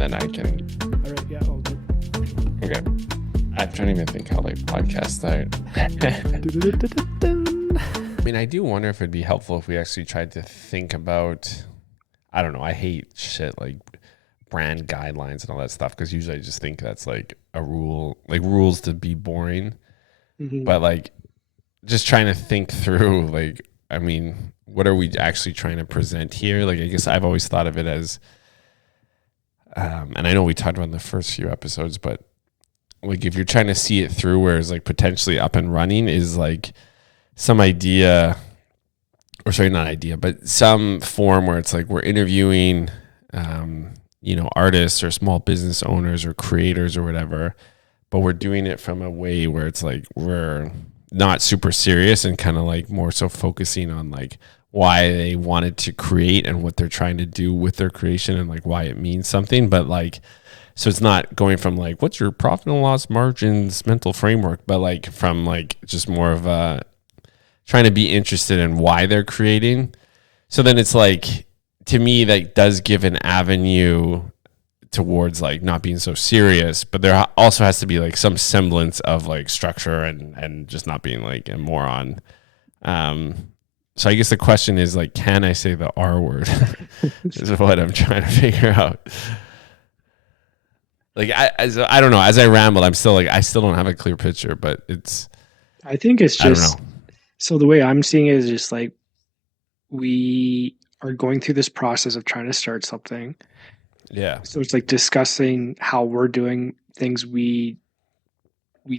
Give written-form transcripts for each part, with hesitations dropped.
then I can. All right, yeah, all good. Okay. I don't even think how like podcasts start. I mean, I do wonder if it'd be helpful if we actually tried to think about, I don't know, I hate shit like brand guidelines and all that stuff because usually I just think that's like a rule, like rules to be boring. Mhm. But like just trying to think through, like, I mean, what are we actually trying to present here? Like, I guess I've always thought of it as, and I know we talked about in the first few episodes, but like if you're trying to see it through where it's like potentially up and running is like some idea, or sorry, not idea, but some form where it's like we're interviewing, artists or small business owners or creators or whatever, but we're doing it from a way where it's like we're not super serious and kind of like more so focusing on like why they wanted to create and what they're trying to do with their creation and like why it means something. But like, so it's not going from like, what's your profit and loss margins mental framework, but like from like just more of a trying to be interested in why they're creating. So then it's like, to me, that does give an avenue towards like not being so serious, but there also has to be like some semblance of like structure and just not being like a moron. So I guess the question is like, can I say the R word? Is what I'm trying to figure out. Like I don't know. As I ramble, I'm still like I still don't have a clear picture, but I think it's I don't just know. so the way I'm seeing it is just like we are going through this process of trying to start something. Yeah. So it's like discussing how we're doing things we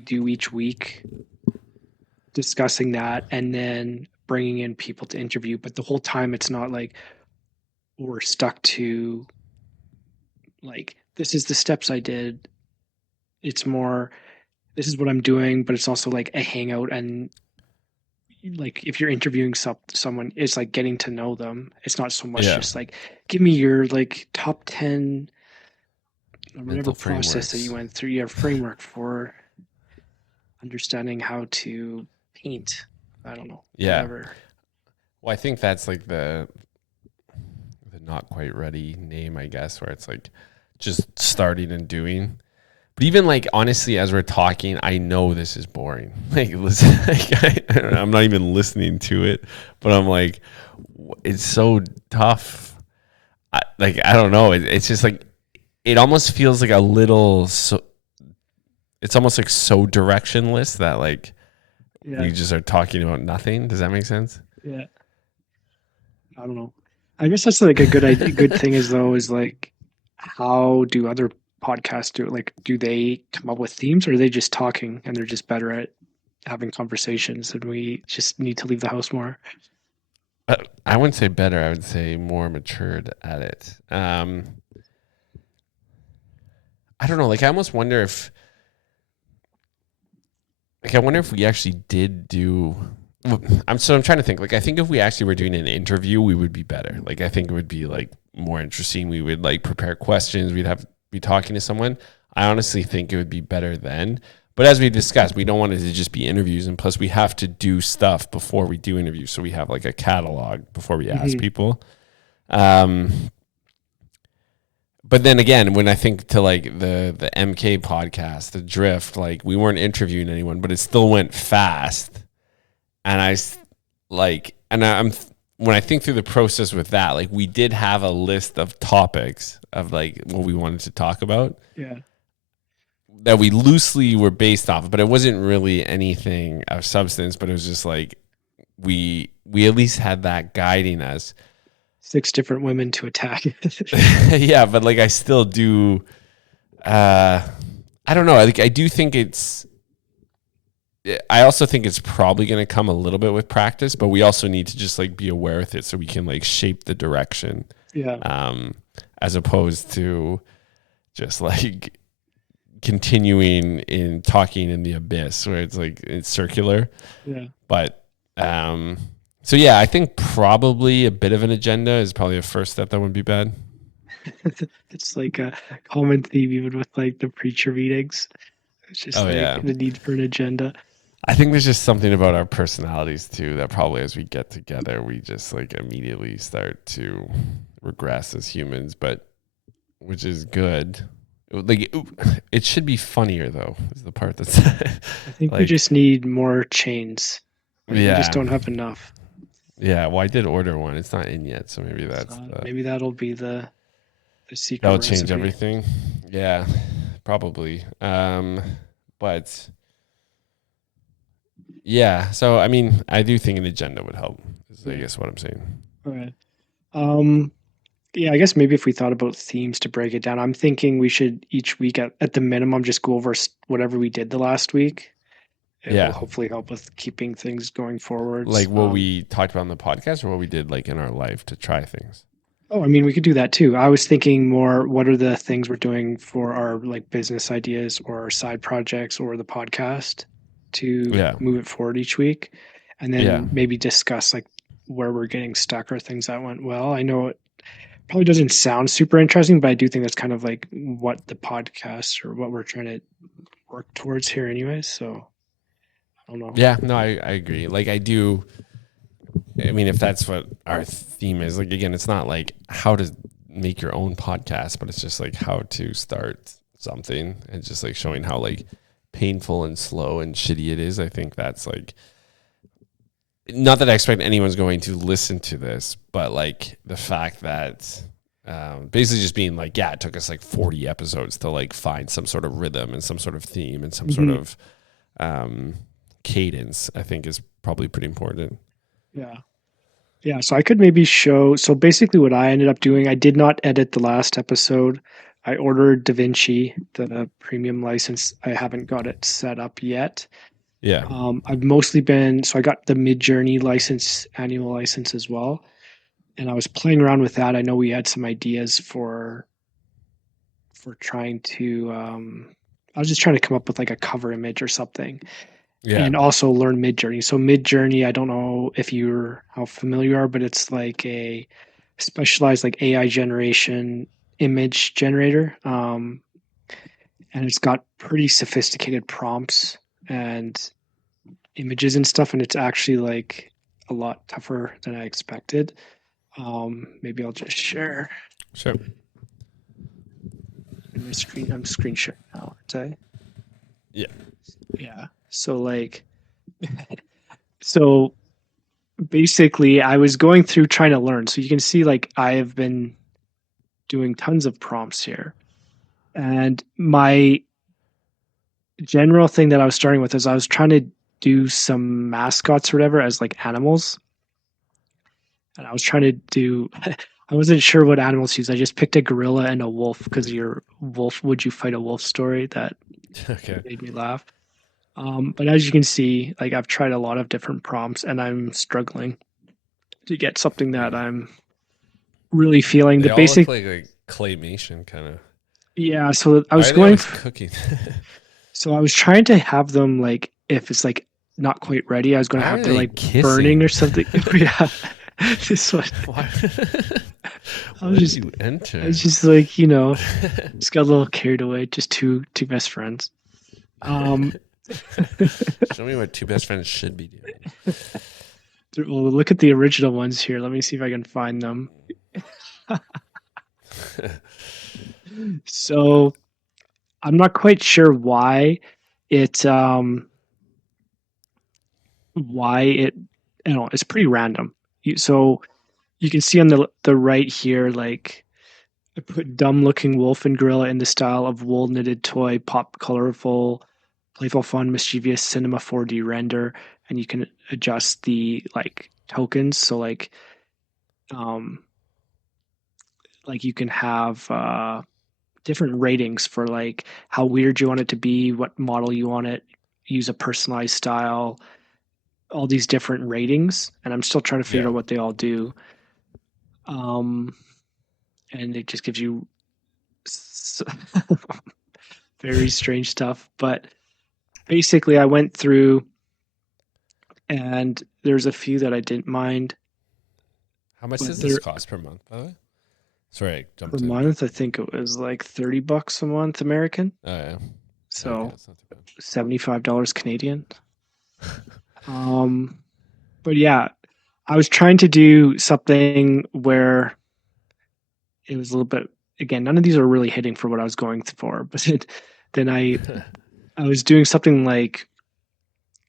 do each week, discussing that, and then bringing in people to interview. But the whole time, it's not like we're stuck to like this is the steps I did. It's more this is what I'm doing, but it's also like a hangout and like if you're interviewing someone, it's like getting to know them. It's not so much Yeah. just like give me your like top 10 or whatever Mental process that you frameworks. went through, your framework for understanding how to paint. I don't know, Yeah. whatever. Well, I think that's like the not quite ready name, I guess, where it's like just starting and doing. But even like honestly, as we're talking, I know this is boring. Like, listen, like, I'm not even listening to it, but I'm like, it's so tough. I don't know. It's just like it almost feels like a little. So it's almost like so directionless that like Yeah, we just are talking about nothing. Does that make sense? yeah. I don't know. I guess that's like a good idea. Good thing is though is like how do other podcasts do it? Like, do they come up with themes, or are they just talking and they're just better at having conversations, and we just need to leave the house more? I wouldn't say better. I would say more matured at it. I don't know. Like, I almost wonder if, like, I wonder if we actually did do. I'm trying to think. Like, I think if we actually were doing an interview, we would be better. Like, I think it would be like more interesting. We would like prepare questions. We'd have be talking to someone. I honestly think it would be better then. But as we discussed, we don't want it to just be interviews, and plus we have to do stuff before we do interviews. So we have like a catalog before we ask Mhm. people. Um, but then again, when I think to like the MK podcast, the Drift, like we weren't interviewing anyone, but it still went fast. And I'm when I think through the process with that, like we did have a list of topics of like what we wanted to talk about Yeah. that we loosely were based off of, but it wasn't really anything of substance, but it was just like we at least had that guiding us. 6 different women to attack. Yeah, but like I still do I don't know. I do think I also think it's probably going to come a little bit with practice, but we also need to just like be aware with it so we can like shape the direction, Yeah. um, as opposed to just like continuing in talking in the abyss where it's like it's circular. Yeah. But so yeah, I think probably a bit of an agenda is probably a first step that wouldn't be bad. It's like a common theme even with like the preacher meetings. It's just Oh like yeah. the need for an agenda. I think there's just something about our personalities too that probably as we get together, we just like immediately start to regress as humans. But which is good. Like it should be funnier though. Is the part that's I think we like just need more chains. Like we just yeah don't have enough. yeah. Well, I did order one. It's not in yet, so maybe that's So the maybe that'll be the secret that'll change recipe. everything. Yeah, probably. But yeah. So I mean, I do think an agenda would help. Is I Yeah. guess what I'm saying. All right. Um, yeah, I guess maybe if we thought about themes to break it down, I'm thinking we should each week at the minimum just go over whatever we did the last week. It will Yeah, hopefully help with keeping things going forwards. like what we talked about on the podcast, or what we did like in our life to try things. Oh, I mean, we could do that too. I was thinking more, what are the things we're doing for our like business ideas or our side projects or the podcast to Yeah, move it forward each week, and yeah. then maybe discuss like where we're getting stuck or things that went well. I know it probably doesn't sound super interesting, but I do think that's kind of like what the podcast or what we're trying to work towards here, anyways. So I don't know. Yeah, no, I agree. Like I do. I mean, if that's what our theme is, like again, it's not like how to make your own podcast, but it's just like how to start something, and just like showing how like painful and slow and shitty it is. I think that's like not that I expect anyone's going to listen to this, but like the fact that basically just being like, yeah, it took us like 40 episodes to like find some sort of rhythm and some sort of theme and some sort Mhm. of um, cadence, I think is probably pretty important. Yeah. Yeah, so I could maybe show. So basically, what I ended up doing, I did not edit the last episode. I ordered DaVinci, the premium license. I haven't got it set up yet. Yeah. I've mostly been, so I got the Midjourney license, annual license as well. And I was playing around with that. I know we had some ideas for trying to, I was just trying to come up with like a cover image or something Yeah. and also learn Midjourney. So Midjourney, I don't know if you're how familiar you are, but it's like a specialized like AI generation image generator, and it's got pretty sophisticated prompts and images and stuff, and it's actually like a lot tougher than I expected. Maybe I'll just share Sure. my screen. I'm screen sharing now, aren't I? Yeah. Yeah. So like, so basically I was going through trying to learn. So you can see like I have been doing tons of prompts here. And my general thing that I was starting with is I was trying to do some mascots or whatever as like animals. And I was trying to do I wasn't sure what animals to use. I just picked a gorilla and a wolf because your wolf would you fight a wolf story that Okay. made me laugh. But as you can see, like I've tried a lot of different prompts and I'm struggling to get something that I'm really feeling. They The all look basic, like claymation kind of. yeah. So I Why was are they going, always cooking? so I was trying to have them like if it's like not quite ready, I was going to Why have are their they like burning kissing? or something. Yeah, this one. Why? I What was did just, you enter? I was just like just got a little carried away. Just two best friends. Um, Show me what two best friends should be doing. well, look at the original ones here. Let me see if I can find them. So I'm not quite sure it why it you know it's pretty random. So you can see on the right here, like I put dumb looking wolf and gorilla in the style of wool knitted toy, pop colorful, playful fun, mischievous cinema 4D render, and you can adjust the like tokens. So um like you can have different ratings for like how weird you want it to be, what model you want it, use a personalized style, all these different ratings, and I'm still trying to figure Yeah. out what they all do. Um, and it just gives you very strange stuff. But basically, I went through, and there's a few that I didn't mind, How much but does this they're cost per month, by the way? Sorry, I per jumped in. month. I think it was like $30 a month American, Oh yeah. Okay, so that's not too bad. $75 Canadian. Um, but yeah, I was trying to do something where it was a little bit again, none of these are really hitting for what I was going for. But then I was doing something like,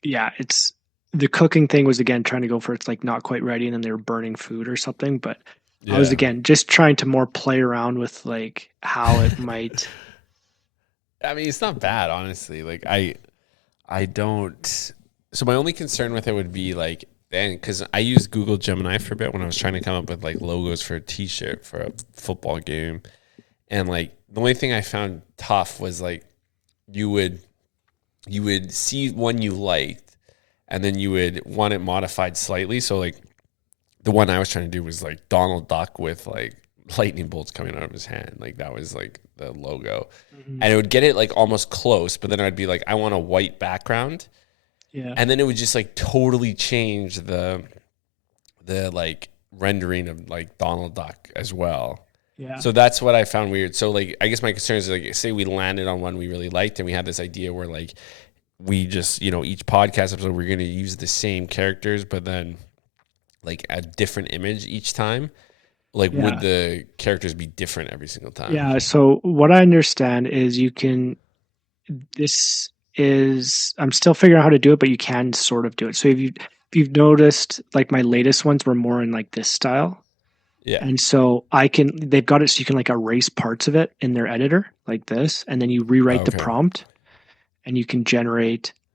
yeah, it's the cooking thing was again trying to go for it's like not quite ready, and then they were burning food or something. But I was Yeah. again just trying to more play around with like how it might. I mean, it's not bad, honestly. Like I don't. So my only concern with it would be like, then because I used Google Gemini for a bit when I was trying to come up with like logos for a T-shirt for a football game, and like the only thing I found tough was like you would see one you liked, and then you would want it modified slightly. So like the one I was trying to do was like Donald Duck with like lightning bolts coming out of his hand. Like that was like the logo, Mhm. and it would get it like almost close, but then I'd be like, I want a white background, Yeah, and then it would just like totally change the like rendering of like Donald Duck as well. yeah, So that's what I found weird. So like I guess my concern is like say we landed on one we really liked and we had this idea where like we just, each podcast episode we're gonna use the same characters but then like a different image each time. Like would yeah, the characters be different every single yeah. time? So what I understand is you can. This is I'm still figuring out how to do it, but you can sort of do it. So if you've noticed, like my latest ones were more in like this style. Yeah. And so they've got it so you can like erase parts of it in their editor like this, and then you rewrite the Okay. prompt and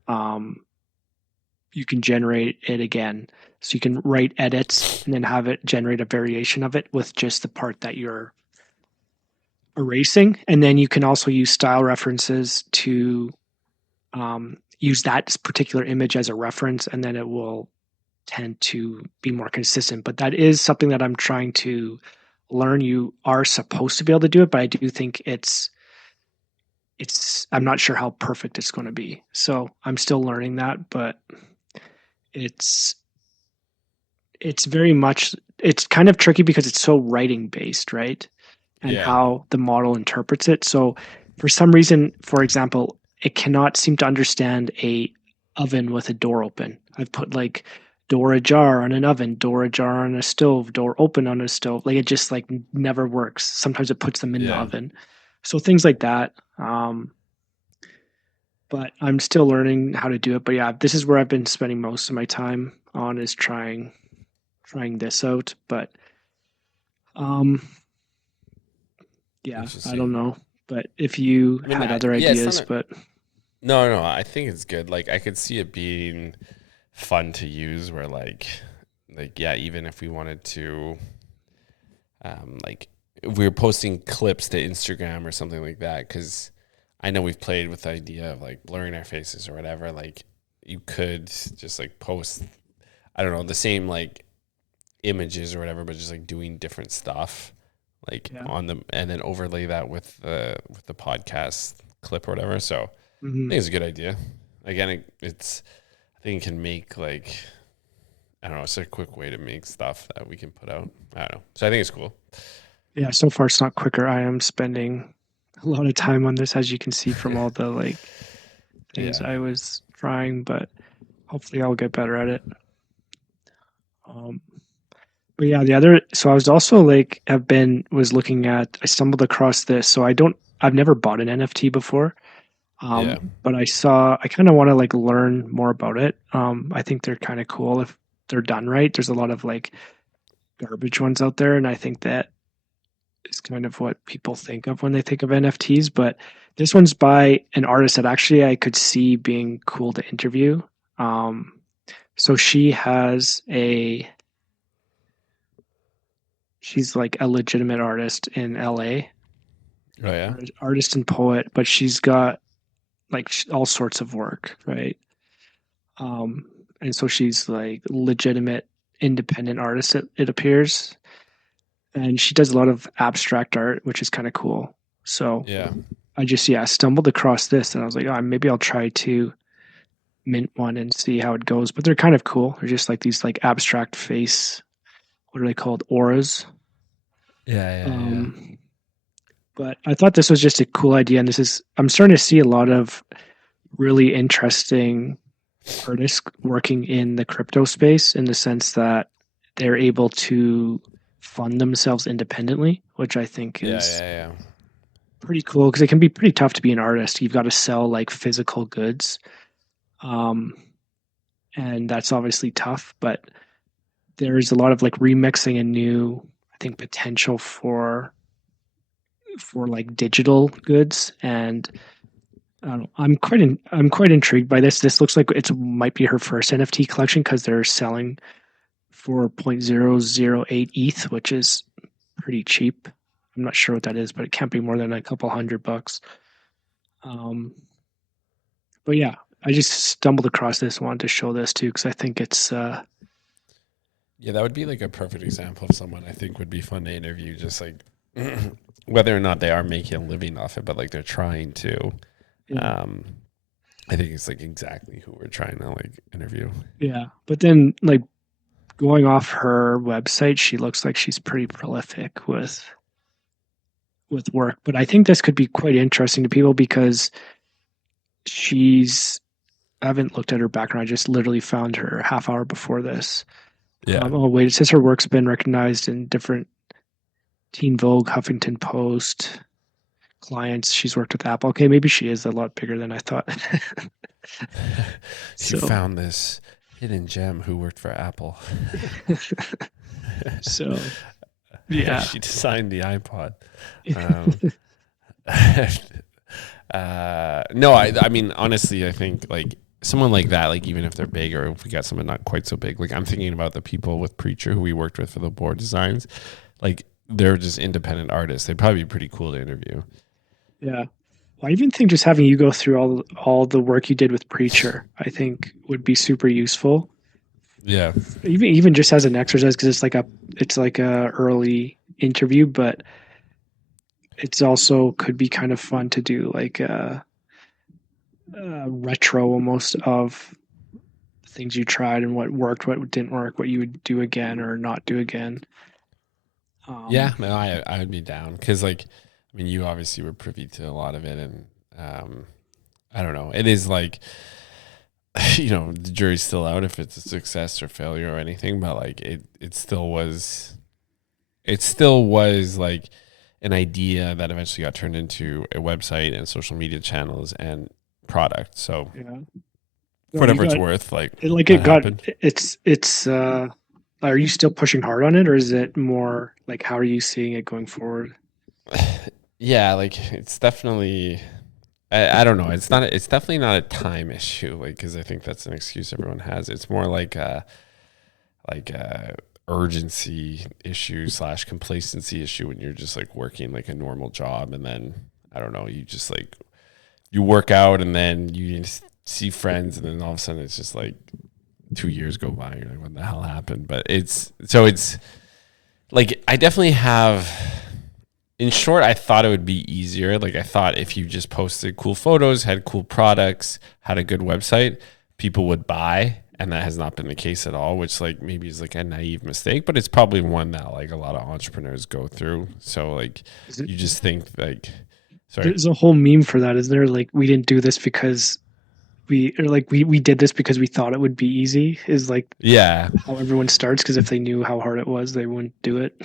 um, you can generate it again. So you can write edits and then have it generate a variation of it with just the part that you're erasing. And then you can also use style references to use that particular image as a reference, and then it will tend to be more consistent. But that is something that I'm trying to learn. You are supposed to be able to do it, but I do think it's I'm not sure how perfect it's going to be. So I'm still learning that, but it's it's very much it's kind of tricky because it's so writing based, right? And Yeah. how the model interprets it. So for some reason, for example, it cannot seem to understand a oven with a door open. I've put like door ajar on an oven, door ajar on a stove, door open on a stove. Like it just like never works. Sometimes it puts them in the Yeah. oven. So things like that. But I'm still learning how to do it. But yeah, this is where I've been spending most of my time on is trying this out. But um yeah, I don't Interesting. know. But if you I mean, had other yeah, it's ideas, not but no, I think it's good. Like I could see it being fun to use where like yeah, even if we wanted to like if we were posting clips to Instagram or something like that cuz I know we've played with the idea of like blurring our faces or whatever, like you could just like post I don't know, the same like images or whatever but just like doing different stuff like yeah. on them and then overlay that with the podcast clip or whatever. So I Hmm. think it's a good idea. Again, it's I think it can make like I don't know. It's a quick way to make stuff that we can put out. I don't know. So I think it's cool. Yeah, so far it's not quicker. I am spending a lot of time on this, as you can see from all the like things Yeah. I was trying, but hopefully I'll get better at it. Um, but yeah, so I was also like, was looking at, I stumbled across this. So I've never bought an NFT before. Yeah. But I kind of want to like learn more about it. I think they're kind of cool if they're done right. There's a lot of like garbage ones out there, and I think that is kind of what people think of when they think of NFTs. But this one's by an artist that actually I could see being cool to interview. Um, so she's like a legitimate artist in LA, Oh yeah. artist and poet, but she's got like all sorts of work, right? Um, and so she's like legitimate independent artist, it appears. And she does a lot of abstract art, which is kind of cool. So Yeah. I just, yeah, stumbled across this and I was like, oh, maybe I'll try to mint one and see how it goes. But they're kind of cool. They're just like these like abstract face, what are they called? Auras. Yeah. Um, but I thought this was just a cool idea. And I'm starting to see a lot of really interesting artists working in the crypto space in the sense that they're able to fund themselves independently which I think Yeah, is yeah, pretty cool because it can be pretty tough to be an artist. You've got to sell like physical goods, um, and that's obviously tough. But there's a lot of like remixing and new, I think, potential for like digital goods. And I don't know, I'm quite intrigued by this. This looks like it might be her first NFT collection because they're selling for 0.008 ETH, which is pretty cheap. I'm not sure what that is, but it can't be more than a couple $100. Um, but yeah, I just stumbled across this, wanted to show this too because I think it's yeah. That would be like a perfect example of someone I think would be fun to interview. Just like whether or not they are making a living off it, but like they're trying to. yeah, Um, I think it's like exactly who we're trying to like interview. yeah. But then like going off her website, she looks like she's pretty prolific with work. But I think this could be quite interesting to people because she's I haven't looked at her background. I just literally found her a half hour before this. Yeah. Oh wait, it says her work's been recognized in different Teen Vogue, Huffington Post clients. She's worked with Apple. Okay, maybe she is a lot bigger than I thought. She so, found this hidden gem who worked for Apple. so yeah, She designed the iPod. Um, no, I mean, honestly, I think like someone like that, like even if they're big or if we got someone not quite so big, like I'm thinking about the people with Preacher who we worked with for the board designs, like they're just independent artists. They'd probably be pretty cool to interview. yeah. Well, I even think just having you go through all the work you did with Preacher, I think would be super useful. Yeah. Even just as an exercise, because it's like a early interview, but it's also could be kind of fun to do like a retro almost of things you tried and what worked, what didn't work, what you would do again or not do again. Yeah, Um, no, I would be down because like I mean you obviously were privy to a lot of it and I don't know. It is like the jury's still out if it's a success or failure or anything, but like it still was like an idea that eventually got turned into a website and social media channels and product. So yeah. for No, you whatever it's got worth, like it that got happened. it's are you still pushing hard on it or is it more like how are you seeing it going forward? Yeah, like it's definitely I don't know. It's definitely not a time issue, like because I think that's an excuse everyone has. It's more like a urgency issue slash complacency issue when you're just like working like a normal job and then I don't know, you just like you work out and then you see friends and then all of a sudden it's just like 2 years go by. You're like, what the hell happened? But it's like I definitely have. In short, I thought it would be easier. Like I thought if you just posted cool photos, had cool products, had a good website, people would buy, and that has not been the case at all. Which like maybe is like a naive mistake, but it's probably one that like a lot of entrepreneurs go through. So like Is it, you just think like, sorry, there's a whole meme for that, isn't there? Like we didn't do this because we did this because we thought it would be easy is like yeah, how everyone starts because if they knew how hard it was, they wouldn't do it.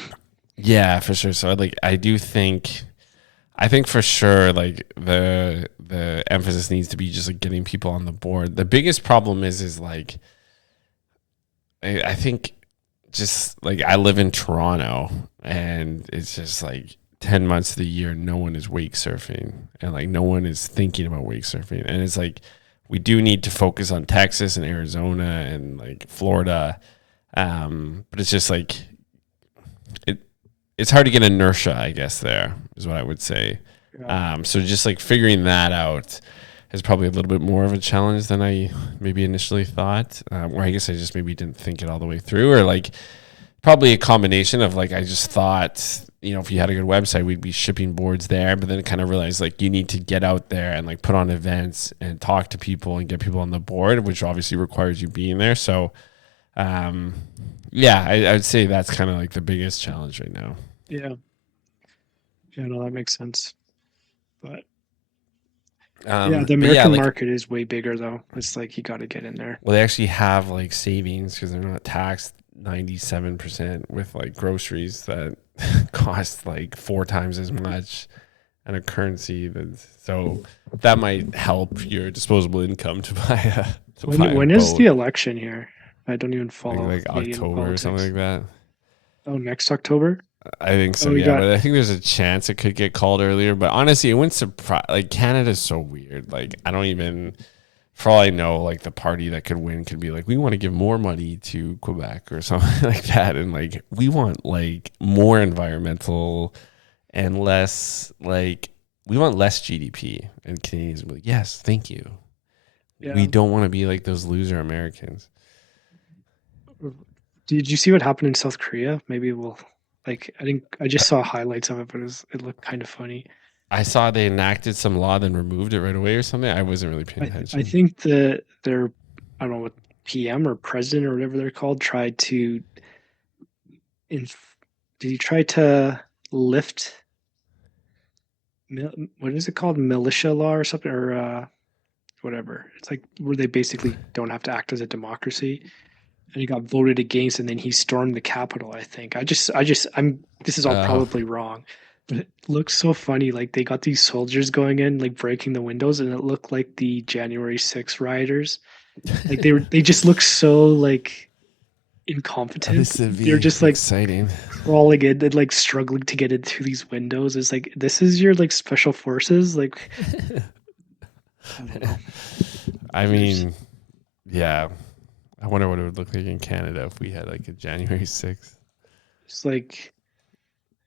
yeah, for sure. So like I do think I think for sure, like the emphasis needs to be just like getting people on the board. The biggest problem is like I think just like I live in Toronto, and it's just like 10 months of the year no one is wake surfing, and like no one is thinking about wake surfing, and it's like we do need to focus on Texas and Arizona and like Florida, but it's just like it it's hard to get inertia, I guess, there is what I would say. Yeah. So just like figuring that out is probably a little bit more of a challenge than I maybe initially thought. Or I guess I just maybe didn't think it all the way through, or like probably a combination of like I just thought, if you had a good website, we'd be shipping boards there, but then kind of realized like you need to get out there and like put on events and talk to people and get people on the board, which obviously requires you being there. So yeah, I would say that's kind of like the biggest challenge right now. Yeah. Yeah, no, that makes sense. But yeah, the But yeah, American like, market is way bigger though. It's like you got to get in there. well, they actually have like savings because they're not taxed 97% with like groceries that cost like 4 times as much and a currency that's so that might help your disposable income to buy a When is the boat. election here? I don't even I think follow like Canadian October or something politics. like that. Oh, next October? I think Oh, so, we yeah. got But I think there's a chance it could get called earlier. But honestly, it wouldn't surprise. Like Canada's so weird. Like I don't even, for all I know, like the party that could win could be like, we want to give more money to Quebec or something like that, and like we want like more environmental and less like we want less GDP. And Canadians will be like, yes, thank you. We yeah. don't want to be like those loser Americans. Did you see what happened in South Korea? Maybe we'll like. I think I just saw highlights of it, but it looked kind of funny. I saw they enacted some law, then removed it right away or something. I wasn't really paying I attention. think their I don't know what PM or president or whatever they're called tried to in did he try to lift what is it called, militia law or something, or whatever. It's like where they basically don't have to act as a democracy, and he got voted against, and then he stormed the Capitol. I think I'm this is all Uh, probably wrong, but it looks so funny. Like they got these soldiers going in, like breaking the windows, and it looked like the January 6th rioters. Like they just look so like incompetent. this would They're be just like exciting. crawling in and like struggling to get into these windows. It's like this is your like special forces. Like I don't know. I There's mean, yeah. I wonder what it would look like in Canada if we had like a January 6th. it's like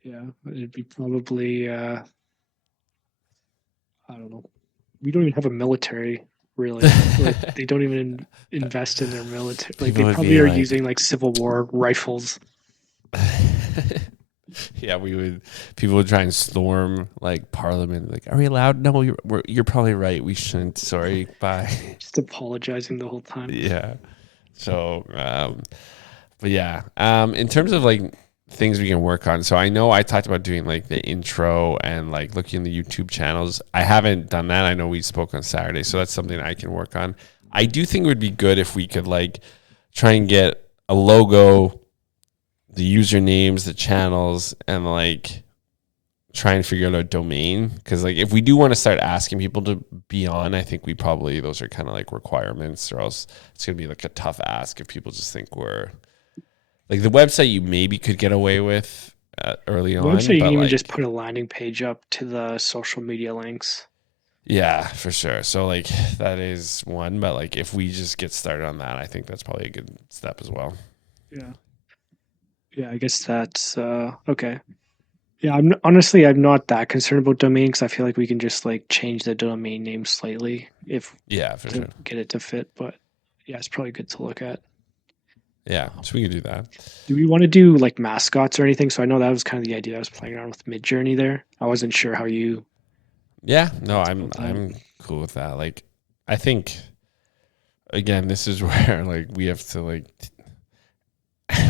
yeah, it'd be probably I don't know. We don't even have a military really. Like they don't even invest in their military. Like People they would probably be are like, using like Civil War rifles. yeah, people would try and storm like Parliament. Like, are we allowed? No, you're probably right. We shouldn't. Sorry. Bye. Just apologizing the whole time. Yeah. So, but yeah, in terms of like things we can work on. So I know I talked about doing like the intro and like looking in the YouTube channels. I haven't done that. I know we spoke on Saturday, so that's something I can work on. I do think it would be good if we could like try and get a logo, the usernames, the channels, and like try and figure out a domain. Because like if we do want to start asking people to be on, I think we probably those are kind of like requirements, or else it's gonna be like a tough ask if people just think we're like the website you maybe could get away with early The website on, you can but even just like put a landing page up to the social media links. yeah, for sure. So like that is one, but like if we just get started on that, I think that's probably a good step as well. Yeah. Yeah, I guess that's okay. Yeah, honestly I'm not that concerned about domain because I feel like we can just like change the domain name slightly if Yeah, for to sure. get it to fit. But yeah, it's probably good to look at. Yeah, so we can do that. Do we want to do like mascots or anything? So I know that was kind of the idea I was playing around with Midjourney there. I wasn't sure how you Yeah, no, felt I'm about that. I'm cool with that. Like I think again, this is where like we have to like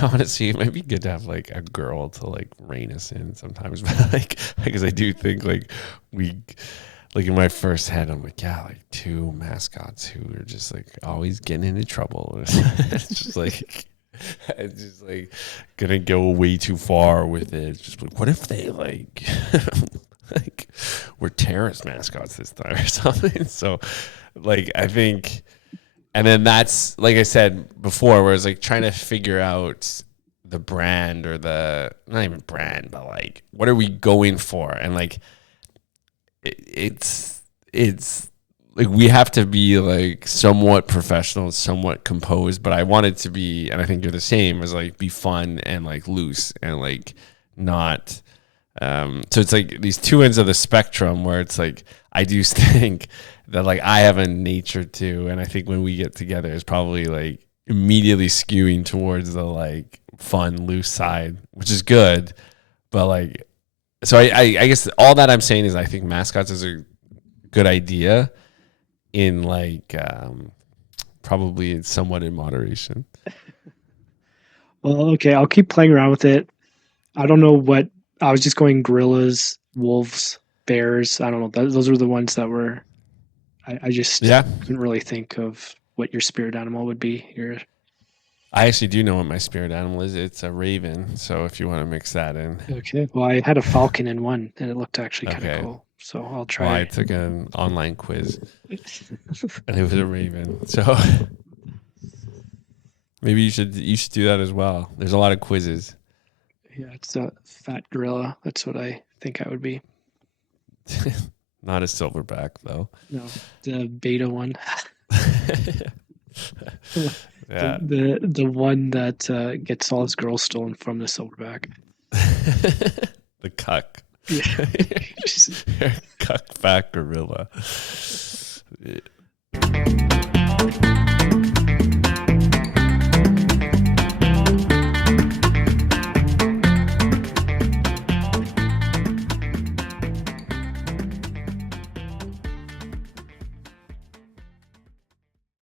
honestly, it might be good to have like a girl to like rein us in sometimes, but like because I do think like we like in my first head, I'm like, yeah, like two mascots who are just like always getting into trouble. It's just like it's just like gonna go way too far with it. It's just like, what if they like like were terrorist mascots this time or something? So like I think and then that's like I said before, where it's like trying to figure out the brand or the not even brand, but like what are we going for? And like it's like we have to be like somewhat professional, somewhat composed, but I want it to be, and I think you're the same, as like be fun and like loose and like not so it's like these two ends of the spectrum where it's like I do think that like I have a nature too, and I think when we get together it's probably like immediately skewing towards the like fun loose side, which is good, but like so I guess all that I'm saying is I think mascots is a good idea in like probably somewhat in moderation. Well, okay, I'll keep playing around with it. I don't know what I was just going gorillas, wolves, bears. I don't know. Those were the ones that were. I just Yeah, couldn't really think of what your spirit animal would be. Your I actually do know what my spirit animal is. It's a raven. So if you want to mix that in. Okay. Well, I had a falcon in one, and it looked actually kind of Okay. cool. So I'll Well, try. I took an online quiz and it was a raven. So maybe you should do that as well. There's a lot of quizzes. Yeah, it's a fat gorilla. That's what I think I would be. Not a silverback though. No, the beta one. Yeah. The one that gets all his girls stolen from the silverback. The cuck. Yeah. Cuck fat gorilla.